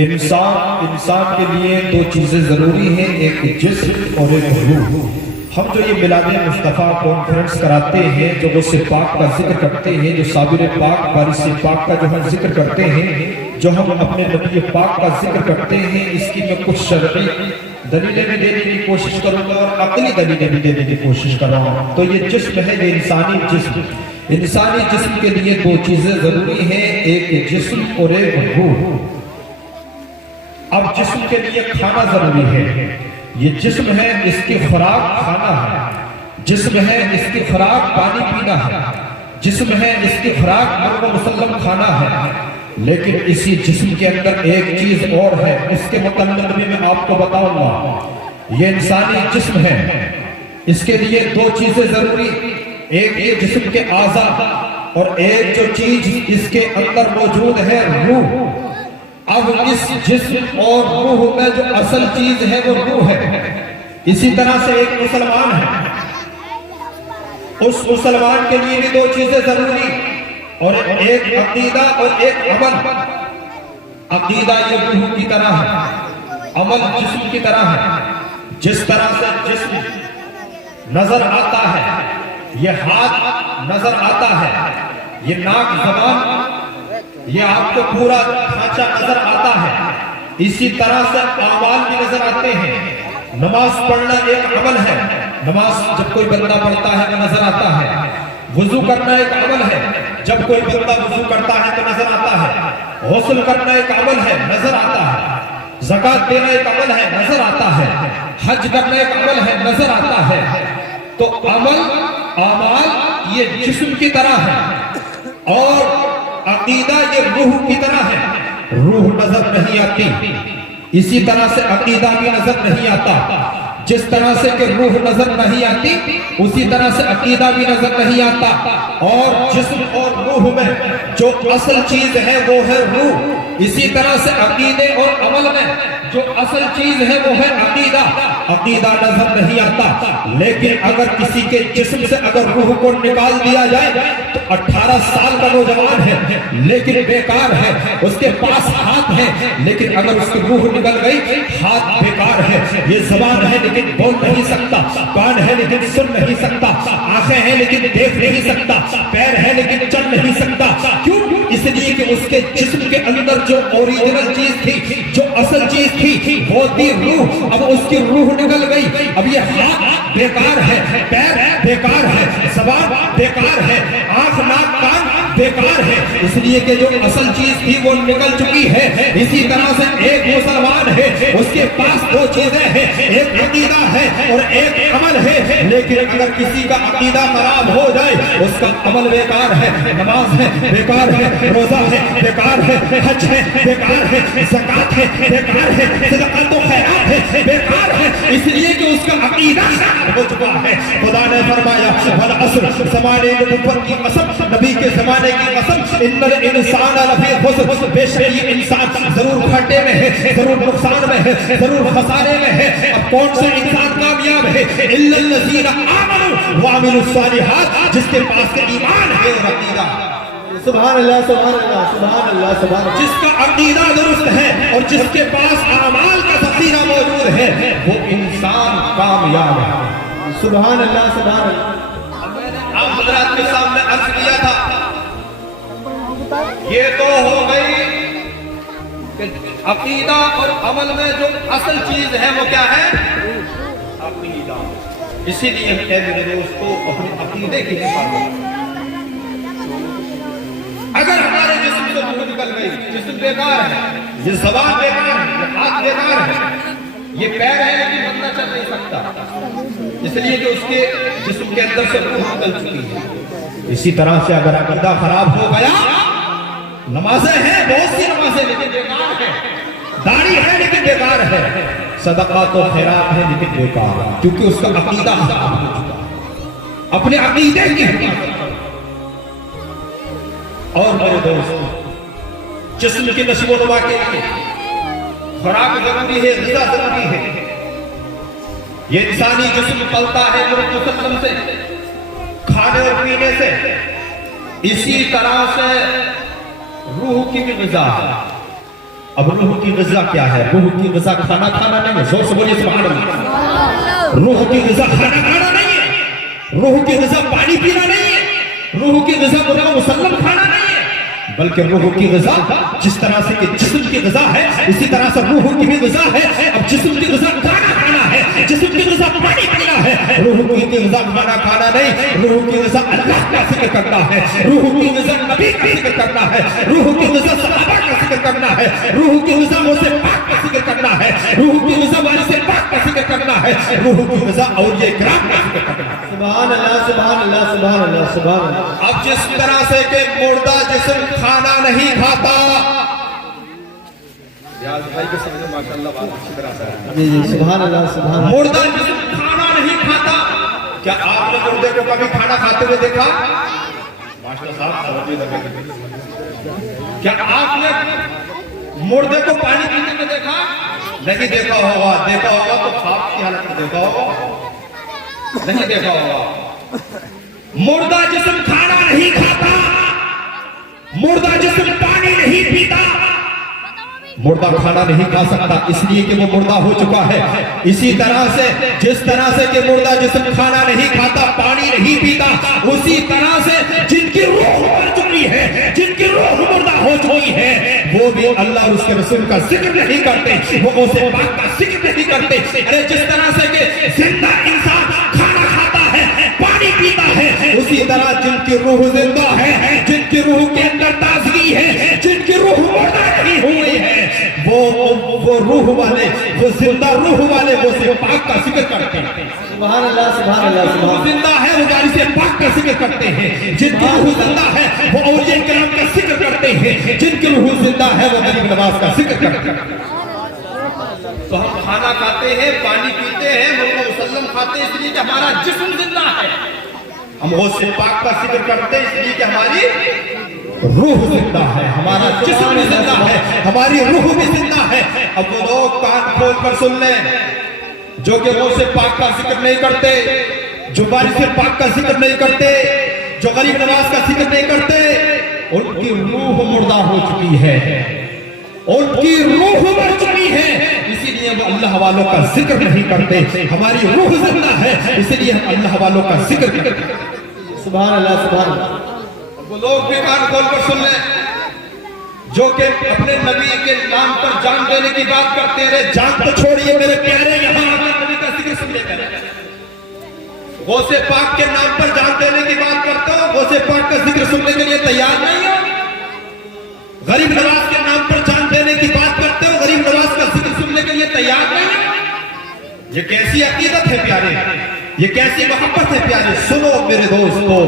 انسان کے لیے دو چیزیں ضروری ہیں، ایک جسم اور ایک روح۔ ہم جو یہ میلاد مصطفیٰ کانفرنس کراتے ہیں، جو غوث پاک کا ذکر کرتے ہیں، جو صابر پاک وارث پاک کا جو ہم ذکر کرتے ہیں، جو ہم اپنے نبی پاک کا ذکر کرتے ہیں، اس کی میں کچھ شرعی دلیلیں بھی دینے کی کوشش کروں گا اور عقلی دلیلیں بھی دینے کی کوشش کر رہا ہوں۔ تو یہ جسم ہے، یہ انسانی جسم۔ انسانی جسم کے لیے دو چیزیں ضروری ہیں، ایک جسم اور ایک روح۔ اب جسم کے لیے کھانا ضروری ہے۔ یہ جسم ہے، اس کی خوراک کھانا ہے۔ جسم ہے، اس کی خوراک پانی پینا ہے۔ جسم ہے، اس کی خوراک مرغ و مسلم کھانا ہے۔ لیکن اسی جسم کے اندر ایک چیز اور ہے، اس کے متعلق بھی میں آپ کو بتاؤں گا۔ یہ انسانی جسم ہے، اس کے لیے دو چیزیں ضروری، ایک یہ جسم کے اعضاء اور ایک جو چیز اس کے اندر موجود ہے، روح۔ اب اس جسم اور روح میں جو اصل چیز ہے وہ روح ہے۔ اسی طرح سے ایک مسلمان ہے، اس مسلمان کے لیے بھی دو چیزیں ضروری، اور ایک عقیدہ اور ایک عمل۔ عقیدہ یہ روح کی طرح ہے، عمل جسم کی طرح ہے۔ جس طرح سے جسم نظر آتا ہے، یہ ہاتھ نظر آتا ہے، یہ ناک زبان، یہ آپ کو پورا ڈھانچہ نظر آتا ہے، اسی طرح سے اعمال بھی نظر آتے ہیں۔ نماز پڑھنا ایک عمل ہے، نماز جب کوئی بندہ پڑھتا ہے وہ نظر آتا ہے۔ وضو کرنا ایک عمل ہے، جب کوئی بندہ وضو کرتا ہے تو نظر آتا ہے۔ غسل کرنا ایک عمل ہے، نظر آتا ہے۔ زکوٰۃ دینا ایک عمل ہے، نظر آتا ہے۔ حج کرنا ایک عمل ہے، نظر آتا ہے۔ تو عمل، اعمال یہ جسم کی طرح ہے، اور عقیدہ یہ روح کی طرح ہے۔ روح نظر نہیں آتی، اسی طرح سے عقیدہ بھی نظر نہیں آتا۔ جس طرح سے کہ روح نظر نہیں آتی، اسی طرح سے عقیدہ بھی نظر نہیں آتا۔ اور جسم اور روح میں جو اصل چیز ہے وہ ہے روح۔ اسی طرح سے عقیدے اور عمل میں جو اصل چیز ہے وہ ہے عقیدہ۔ عقیدہ نظر نہیں آتا، لیکن اگر کسی کے جسم سے اگر روح کو نکال دیا جائے تو 18 سال کا نوجوان ہے لیکن بیکار ہے، اس کے پاس ہاتھ ہے لیکن اگر اس کی روح نکل گئی ہاتھ بیکار ہے۔ یہ زبان ہے لیکن بول نہیں سکتا، کان ہے لیکن سن نہیں سکتا، آنکھیں ہیں لیکن دیکھ نہیں سکتا، پیر ہے لیکن چل نہیں سکتا۔ کیوں؟ اس لیے کہ اس کے جسم کے اندر جو اوریجنل چیز تھی، جو اصل چیز تھی وہ تھی روح۔ اب اس کی روح نکل گئی، اب یہ ہاتھ بیکار ہے، پیر بیکار ہے، زبان بیکار ہے، آنکھ ناک کان بیکار ہے، اس لیے کہ جو اصل چیز تھی وہ نکل چکی ہے۔ اسی طرح سے ایک مسلمان ہے، اس کے پاس دو چیزیں ہیں، ایک عقیدہ ہے اور ایک عمل ہے، لیکن اگر کسی کا عقیدہ خراب ہو جائے اس کا عمل بیکار ہے، نماز ہے بیکار ہے، روزہ ہے بیکار ہے، حج ہے بیکار ہے، زکوٰۃ ہے بیکار ہے، صدقات و خیرات ہے بیکار ہے، اس لیے کہ اس کا عقیدہ خراب ہو چکا ہے۔ خدا نے فرمایا والعصر، زمانے نبوت کی قسم، نبی کے زمانے کی قسم، ان الانسان لفی خسر، بے شک یہ انسان ضرور گھاٹے میں ہے، ضرور نقصان میں ہے، ضرور خسارے میں ہے۔ اب کون سا انسان کامیاب ہے؟ الا الذین آمنوا وعملوا الصالحات، جس کے پاس ایمان ہے اور عقیدہ۔ سبحان اللہ، سبحان اللہ، سبحان اللہ، سبحان اللہ۔ جس کا عقیدہ درست ہے اور جس کے پاس اعمال کا ذخیرہ موجود ہے وہ انسان کامیاب ہے۔ سبحان اللہ، سبحان اللہ۔ اب حضرات کے سامنے عرض کیا تھا، یہ تو ہو گئی کہ عقیدہ اور عمل میں جو اصل چیز ہے وہ کیا ہے؟ عقیدہ۔ اسی لیے اے میرے دوستو اپنے عقیدے کی حفاظت۔ اگر ہمارے جسم سے روح نکل گئی، جسم بیکار ہے، یہ زبان بیکار ہے، یہ ہاتھ بیکار ہے، یہ پیر ہے لیکن بندہ چل نہیں سکتا، اس لیے کہ اس کے جسم کے اندر سے روح نکل چکی ہے۔ اسی طرح سے اگر عقیدہ خراب ہو گیا، نمازیں ہیں بہت سی نمازیں لیکن بیکار ہے، داڑھی ہے لیکن بیکار ہے، صدقات و خیرات ہے لیکن بیکار ہے، کیونکہ اس کا عقیدہ خراب ہو چکا۔ اپنے عقیدے کی حفاظت۔ اور میرے دوست، جسم کی نشو و نما کے لیے خوراک ضروری ہے، غذا ضروری ہے۔ یہ انسانی جسم پلتا ہے مرغ مسلم سے، کھانے اور پینے سے، اسی طرح سے روح کی بھی غذا ہے۔ اب روح کی غذا کیا ہے؟ روح کی غذا کھانا کھانا نہیں ہے، زور سے بولیے سبحان اللہ۔ روح کی غذا کھانا کھانا نہیں ہے، روح کی غذا پانی پینا نہیں ہے، روح کی غذا قرآن مسلم کھانا نہیں ہے، بلکہ روح کی غذا جس طرح سے کہ جسم کی غذا ہے اسی طرح سے روح کی بھی غذا ہے۔ اب جسم کی غذا کھانا کھانا ہے، جسم کی غذا پانی پینا ہے، روح کی غذا کھانا کھانا نہیں، روح کی غذا اللہ کا ذکر کرنا ہے، روح کی غذا نبی کا ذکر کرنا ہے، روح کی غذا صحابہ کا ذکر کرنا ہے، روح کی غذا موسیٰ پاک کا ذکر کرنا ہے، روح کی غذا وارث پاک کا ذکر کرنا ہے، روح کی غذا اولیاء کرام کا ذکر کرنا ہے۔ سبحان اللہ سبحان اللہ سبحان اللہ سبحان اللہ۔ اب جس طرح سے کہ مردہ جسم کھانا نہیں کھاتا، ریاض بھائی کے سمجھے ماشاءاللہ بات اچھی طرح سے ہے۔ جی جی سبحان اللہ سبحان اللہ۔ مردہ جسم کھانا نہیں کھاتا، کیا آپ نے مردے کو کبھی کھانا کھاتے ہوئے دیکھا؟ ماشاءاللہ صاحب توجہ لگے۔ کیا آپ نے مردے کو پانی پیتے ہوئے دیکھا؟ نہیں دیکھا ہوگا، دیکھا ہوگا تو خواب کی حالت میں دیکھا ہوگا، نہیں دیکھا ہوگا۔ مردہ جسم کھانا نہیں کھاتا، مردہ جسم پانی نہیں پیتا، مردہ کھانا نہیں کھا سکتا اس لیے کہ وہ مردہ ہو چکا ہے۔ اسی طرح سے جس طرح سے کہ مردہ جسم کھانا نہیں کھاتا، پانی نہیں پیتا، اسی طرح سے جن کی روح مر چکی ہے، جن کی روح مردہ ہو چکی ہے، وہ بھی اللہ اور اس کے رسول کا ذکر نہیں کرتے، وہ غوث پاک کا ذکر نہیں کرتے۔ ارے جس طرح سے کہ زندہ انسان کھانا کھاتا ہے، پانی پیتا ہے، اسی طرح جن کی روح زندہ ہے، جن کی روح کے اندر تازگی ہے، جن کی روح مردہ نہیں ہوئی ہے، وہ روح والے، وہ زندہ روح والے غوث پاک کا ذکر کرتے ہیں۔ سبحان اللہ سبحان اللہ سبحان اللہ۔ زندہ ہے وہ وارث پاک کا ذکر کرتے ہیں، جن کی روح زندہ ہے وہ اولیاء کرام کا ذکر کرتے ہیں، جن کی روح زندہ ہے وہ غریب نواز کا ذکر کرتے ہیں۔ تو ہم کھانا کھاتے ہیں، پانی پیتے ہیں، مرغ مسلم کھاتے ہیں اس لیے کہ ہمارا جسم زندہ ہے، ہم غوث پاک کا ذکر کرتے ہیں اس لیے کہ ہماری روح زندہ ہے، ہمارا جسم بھی زندہ ہے، ہماری روح بھی زندہ ہے۔ اب وہ لوگ کان کھول کر سن لیں جو کہ غوث پاک کا ذکر نہیں کرتے، جو وارث پاک کا ذکر نہیں کرتے، جو غریب نواز کا ذکر نہیں کرتے، ان کی روح مردہ ہو چکی ہے، ان کی روح مر چکی ہے، اسی لیے وہ اللہ والوں کا ذکر نہیں کرتے۔ ہماری روح زندہ ہے اسی لیے ہم اللہ والوں کا ذکر کرتے ہیں۔ سبحان اللہ سبحان اللہ۔ وہ لوگ بھی کان کھول کر سن لیں جو کہ اپنے نبی کے نام پر جان دینے کی بات کرتے ہیں۔ جان تو چھوڑیے میرے پیارے، یہاں آگے نبی کا ذکر سن لے کر غوث پاک کے نام پر جان دینے کی بات کرتے ہو، غوث پاک کا ذکر سننے کے لیے تیار نہیں ہو۔ غریب نواز کے نام پر جان دینے کی بات کرتے ہو، غریب نواز کا ذکر سننے کے لیے تیار نہیں ہو۔ یہ کیسی عقیدت ہے پیارے، یہ کیسی محبت ہے پیارے؟ سنو میرے دوستو،